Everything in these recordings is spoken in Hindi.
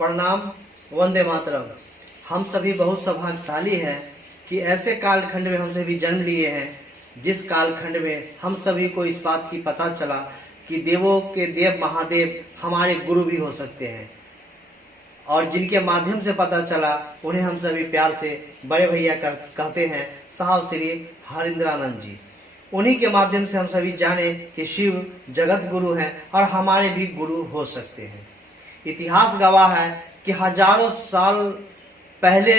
प्रणाम, वंदे मातरम। हम सभी बहुत सौभाग्यशाली हैं कि ऐसे कालखंड में हम सभी जन्म लिए हैं जिस कालखंड में हम सभी को इस बात की पता चला कि देवों के देव महादेव हमारे गुरु भी हो सकते हैं, और जिनके माध्यम से पता चला उन्हें हम सभी प्यार से बड़े भैया कहते हैं, साहब श्री हरिंद्रानंद जी। उन्हीं के माध्यम से हम सभी जाने कि शिव जगत गुरु हैं और हमारे भी गुरु हो सकते हैं। इतिहास गवाह है कि हजारों साल पहले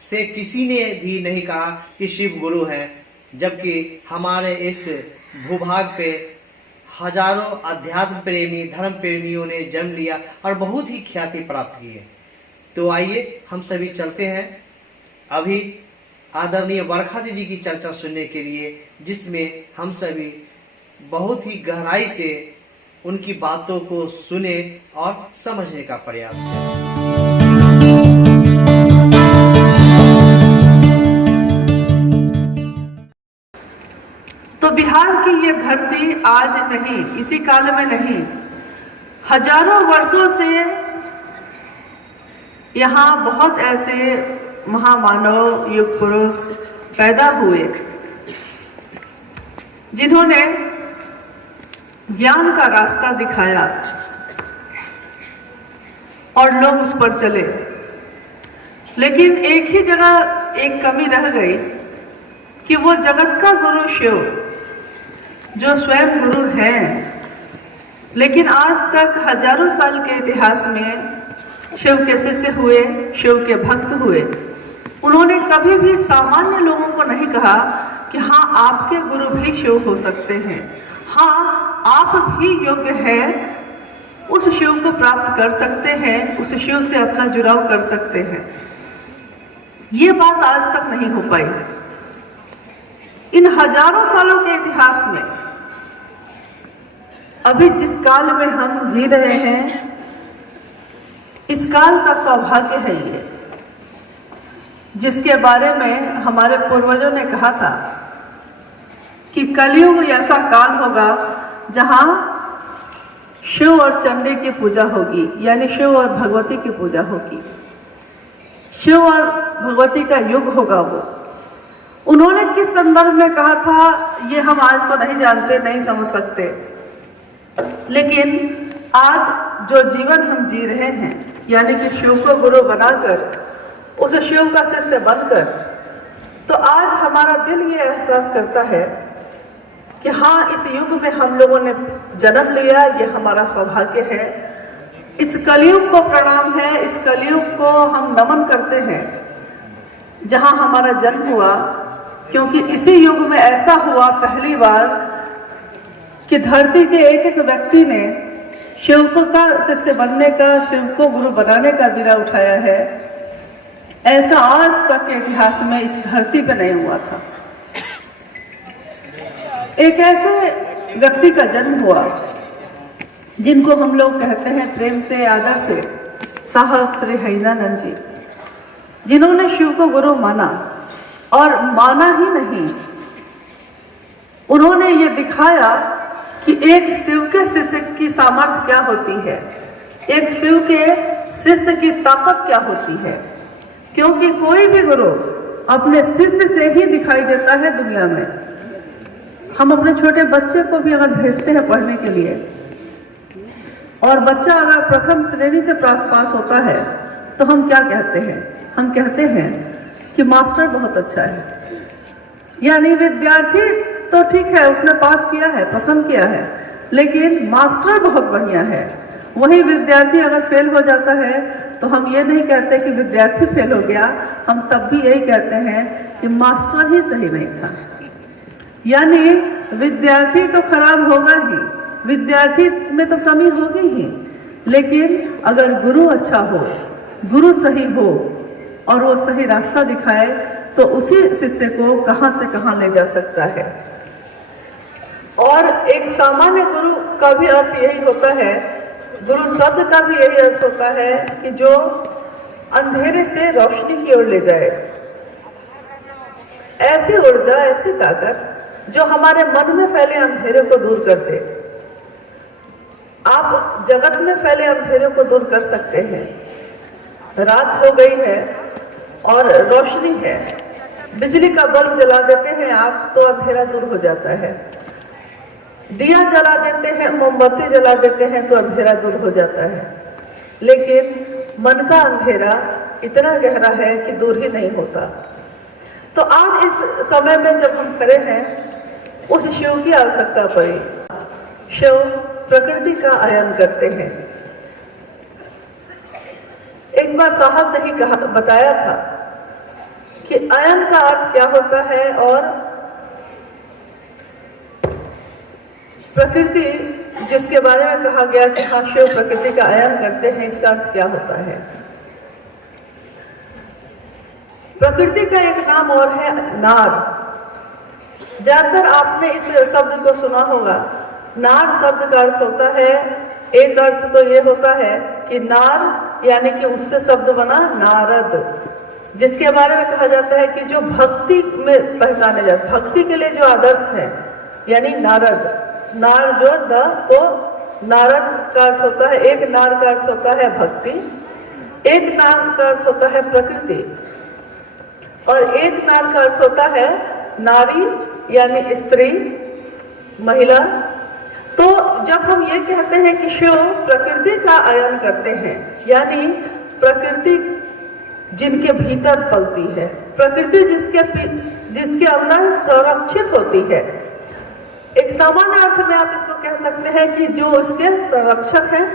से किसी ने भी नहीं कहा कि शिव गुरु हैं, जबकि हमारे इस भूभाग पे हजारों अध्यात्म प्रेमी धर्म प्रेमियों ने जन्म लिया और बहुत ही ख्याति प्राप्त की है। तो आइए हम सभी चलते हैं अभी आदरणीय बरखा दीदी की चर्चा सुनने के लिए, जिसमें हम सभी बहुत ही गहराई से उनकी बातों को सुने और समझने का प्रयास करें। तो बिहार की ये धरती आज नहीं, इसी काल में नहीं, हजारों वर्षों से यहाँ बहुत ऐसे महामानव युग पुरुष पैदा हुए जिन्होंने ज्ञान का रास्ता दिखाया और लोग उस पर चले। लेकिन एक ही जगह एक कमी रह गई कि वो जगत का गुरु शिव, जो स्वयं गुरु हैं, लेकिन आज तक हजारों साल के इतिहास में शिव के शिष्य हुए, शिव के भक्त हुए। उन्होंने कभी भी सामान्य लोगों को नहीं कहा कि हाँ, आपके गुरु भी शिव हो सकते हैं, हाँ, आप भी योग्य हैं, उस शिव को प्राप्त कर सकते हैं, उस शिव से अपना जुड़ाव कर सकते हैं। ये बात आज तक नहीं हो पाई। इन हजारों सालों के इतिहास में अभी जिस काल में हम जी रहे हैं, इस काल का सौभाग्य है ये, जिसके बारे में हमारे पूर्वजों ने कहा था कि कलयुग ऐसा काल होगा जहां शिव और चंडी की पूजा होगी, यानी शिव और भगवती की पूजा होगी। शिव और भगवती का युग होगा वो। उन्होंने किस संदर्भ में कहा था ये हम आज तो नहीं जानते, नहीं समझ सकते, लेकिन आज जो जीवन हम जी रहे हैं, यानी कि शिव को गुरु बनाकर, उस शिव का शिष्य बनकर, तो आज हमारा दिल ये एहसास करता है कि हाँ, इस युग में हम लोगों ने जन्म लिया, ये हमारा सौभाग्य है। इस कलयुग को प्रणाम है, इस कलयुग को हम नमन करते हैं जहां हमारा जन्म हुआ, क्योंकि इसी युग में ऐसा हुआ पहली बार कि धरती के एक एक व्यक्ति ने शिव को का शिष्य बनने का, शिव को गुरु बनाने का बीड़ा उठाया है। ऐसा आज तक के इतिहास में इस धरती पे नहीं हुआ था। एक ऐसे व्यक्ति का जन्म हुआ जिनको हम लोग कहते हैं प्रेम से, आदर से, साहब श्री हरिंद्रानंद जी, जिन्होंने शिव को गुरु माना, और माना ही नहीं, उन्होंने ये दिखाया कि एक शिव के शिष्य की सामर्थ्य क्या होती है, एक शिव के शिष्य की ताकत क्या होती है। क्योंकि कोई भी गुरु अपने शिष्य से ही दिखाई देता है दुनिया में। हम अपने छोटे बच्चे को भी अगर भेजते हैं पढ़ने के लिए, और बच्चा अगर प्रथम श्रेणी से पास होता है, तो हम क्या कहते हैं? हम कहते हैं कि मास्टर बहुत अच्छा है। यानी विद्यार्थी तो ठीक है, उसने पास किया है, प्रथम किया है, लेकिन मास्टर बहुत बढ़िया है। वही विद्यार्थी अगर फेल हो जाता है तो हम ये नहीं कहते कि विद्यार्थी फेल हो गया, हम तब भी यही कहते हैं कि मास्टर ही सही नहीं था। यानी विद्यार्थी तो खराब होगा ही, विद्यार्थी में तो कमी होगी ही, लेकिन अगर गुरु अच्छा हो, गुरु सही हो और वो सही रास्ता दिखाए, तो उसी शिष्य को कहां से कहां ले जा सकता है। और एक सामान्य गुरु का भी अर्थ यही होता है, गुरु शब्द का भी यही अर्थ होता है कि जो अंधेरे से रोशनी की ओर ले जाए। ऐसी ऊर्जा, ऐसी ताकत जो हमारे मन में फैले अंधेरे को दूर कर दे। आप जगत में फैले अंधेरे को दूर कर सकते हैं, रात हो गई है और रोशनी है, बिजली का बल्ब जला देते हैं आप तो अंधेरा दूर हो जाता है, दिया जला देते हैं, मोमबत्ती जला देते हैं तो अंधेरा दूर हो जाता है, लेकिन मन का अंधेरा इतना गहरा है कि दूर ही नहीं होता। तो आज इस समय में जब हम खड़े हैं, उस शिव की आवश्यकता पड़ी। शिव प्रकृति का आयन करते हैं। एक बार साहब ने ही बताया था कि आयन का अर्थ क्या होता है और प्रकृति जिसके बारे में कहा गया कि हाँ शिव प्रकृति का आयन करते हैं, इसका अर्थ क्या होता है। प्रकृति का एक नाम और है नार। ज्यादातर आपने इस शब्द को सुना होगा। नार शब्द का अर्थ होता है, एक अर्थ तो ये होता है कि नार यानी कि उससे शब्द बना नारद, जिसके बारे में कहा जाता है कि जो भक्ति में पहचाने जाते, भक्ति के लिए जो आदर्श है, यानी नारद। नार जोड़ द तो नारद का अर्थ होता है, एक नार का अर्थ होता है भक्ति, एक नार का अर्थ होता है प्रकृति और एक नार का अर्थ होता है नारी यानी स्त्री, महिला। तो जब हम ये कहते हैं कि शिव प्रकृति का आयन करते हैं, यानी प्रकृति जिनके भीतर पलती है, प्रकृति जिसके अंदर संरक्षित होती है। एक सामान्य अर्थ में आप इसको कह सकते हैं कि जो इसके संरक्षक हैं,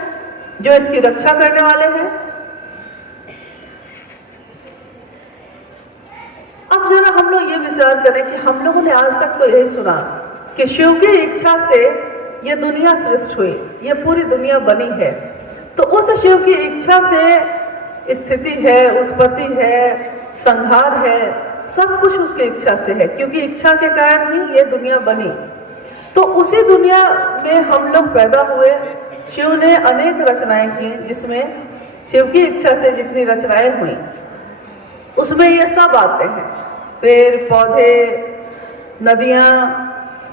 जो इसकी रक्षा करने वाले हैं। अब जरा हम लोग ये विचार करें कि हम लोगों ने आज तक तो यही सुना कि शिव की इच्छा से ये दुनिया सृष्टि हुई, ये पूरी दुनिया बनी है। तो उस शिव की इच्छा से स्थिति है, उत्पत्ति है, संहार है, सब कुछ उसकी इच्छा से है, क्योंकि इच्छा के कारण ही ये दुनिया बनी। तो उसी दुनिया में हम लोग पैदा हुए। शिव ने अनेक रचनाएं की, जिसमें शिव की इच्छा से जितनी रचनाएं हुई उसमें ये सब आते हैं, पेड़ पौधे, नदियां,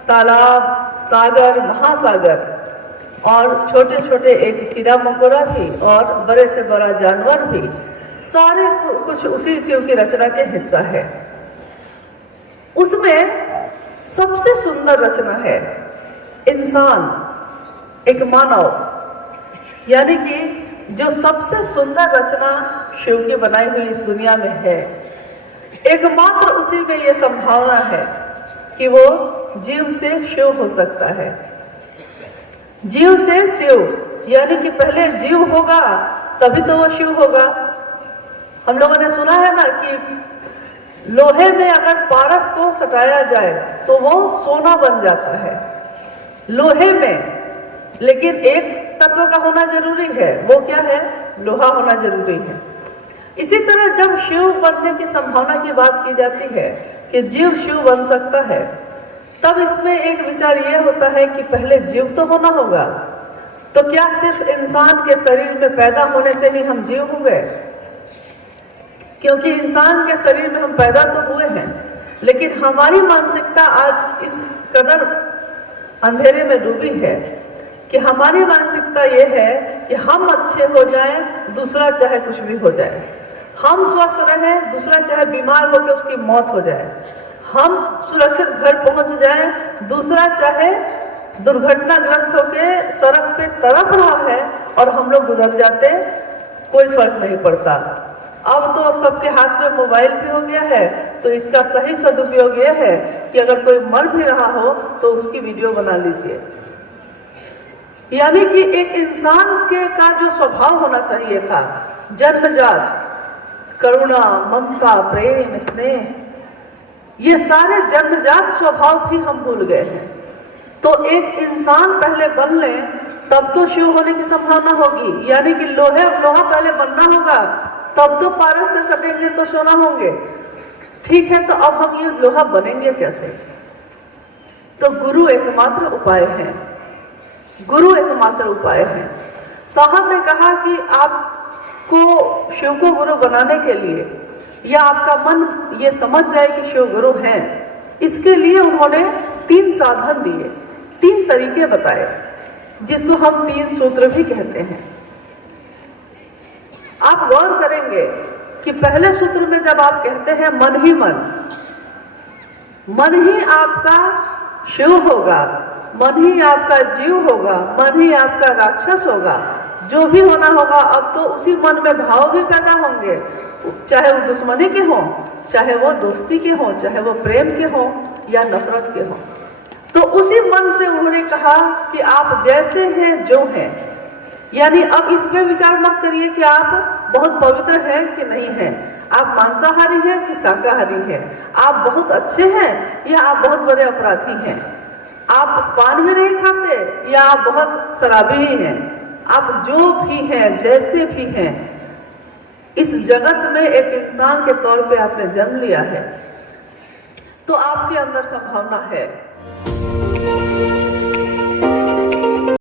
तालाब, सागर, महासागर और छोटे छोटे एक कीड़ा मकोड़ा भी और बड़े से बड़ा जानवर भी, सारे कुछ उसी शिव की रचना के हिस्सा है। उसमें सबसे सुंदर रचना है इंसान, एक मानव, यानी कि जो सबसे सुंदर रचना शिव की बनाई हुई इस दुनिया में है। एकमात्र उसी में ये संभावना है कि वो जीव से शिव हो सकता है। जीव से शिव, यानी कि पहले जीव होगा तभी तो वो शिव होगा। हम लोगों ने सुना है ना कि लोहे में अगर पारस को सटाया जाए तो वो सोना बन जाता है, लोहे में। लेकिन एक तत्व का होना जरूरी है, वो क्या है? लोहा होना जरूरी है। इसी तरह जब शिव बनने की संभावना की बात की जाती है कि जीव शिव बन सकता है, तब इसमें एक विचार ये होता है कि पहले जीव तो होना होगा। तो क्या सिर्फ इंसान के शरीर में पैदा होने से ही हम जीव हो गए? क्योंकि इंसान के शरीर में हम पैदा तो हुए हैं, लेकिन हमारी मानसिकता आज इस कदर अंधेरे में डूबी है कि हमारी मानसिकता ये है कि हम अच्छे हो जाएं, दूसरा चाहे कुछ भी हो जाए। हम स्वस्थ रहें, दूसरा चाहे बीमार होकर उसकी मौत हो जाए। हम सुरक्षित घर पहुंच जाएं, दूसरा चाहे दुर्घटनाग्रस्त होकर सड़क पे तड़प रहा है और हम लोग गुजर जाते, कोई फर्क नहीं पड़ता। अब तो सबके हाथ में मोबाइल भी हो गया है, तो इसका सही सदुपयोग यह है कि अगर कोई मर भी रहा हो तो उसकी वीडियो बना लीजिए। यानी कि एक इंसान के का जो स्वभाव होना चाहिए था, जन्मजात करुणा, ममता, प्रेम, स्नेह, ये सारे जन्मजात स्वभाव भी हम भूल गए हैं। तो एक इंसान पहले बन ले तब तो शिव होने की संभावना होगी। यानी कि लोहा पहले बनना होगा, तब तो पारस से सटेंगे तो सोना होंगे। ठीक है, तो अब हम ये लोहा बनेंगे कैसे? तो गुरु एकमात्र उपाय है, गुरु एकमात्र उपाय है। साहब ने कहा कि आपको शिव को गुरु बनाने के लिए, या आपका मन ये समझ जाए कि शिव गुरु हैं, इसके लिए उन्होंने 3 साधन दिए, 3 तरीके बताए, जिसको हम 3 सूत्र भी कहते हैं। आप गौर करेंगे कि पहले सूत्र में जब आप कहते हैं मन ही मन, मन ही आपका शिव होगा, मन ही आपका जीव होगा, मन ही आपका राक्षस होगा, जो भी होना होगा अब तो उसी मन में भाव भी पैदा होंगे, चाहे वो दुश्मनी के हों, चाहे वो दोस्ती के हों, चाहे वो प्रेम के हों या नफरत के हों। तो उसी मन से उन्होंने कहा कि आप जैसे हैं जो हैं, यानी अब इसमें विचार मत करिए कि आप बहुत पवित्र हैं कि नहीं हैं, आप मांसाहारी हैं कि शाकाहारी हैं, आप बहुत अच्छे हैं या आप बहुत बड़े अपराधी हैं, आप पान भी नहीं खाते या आप बहुत शराबी ही हैं, आप जो भी हैं, जैसे भी हैं, इस जगत में एक इंसान के तौर पे आपने जन्म लिया है, तो आपके अंदर संभावना है।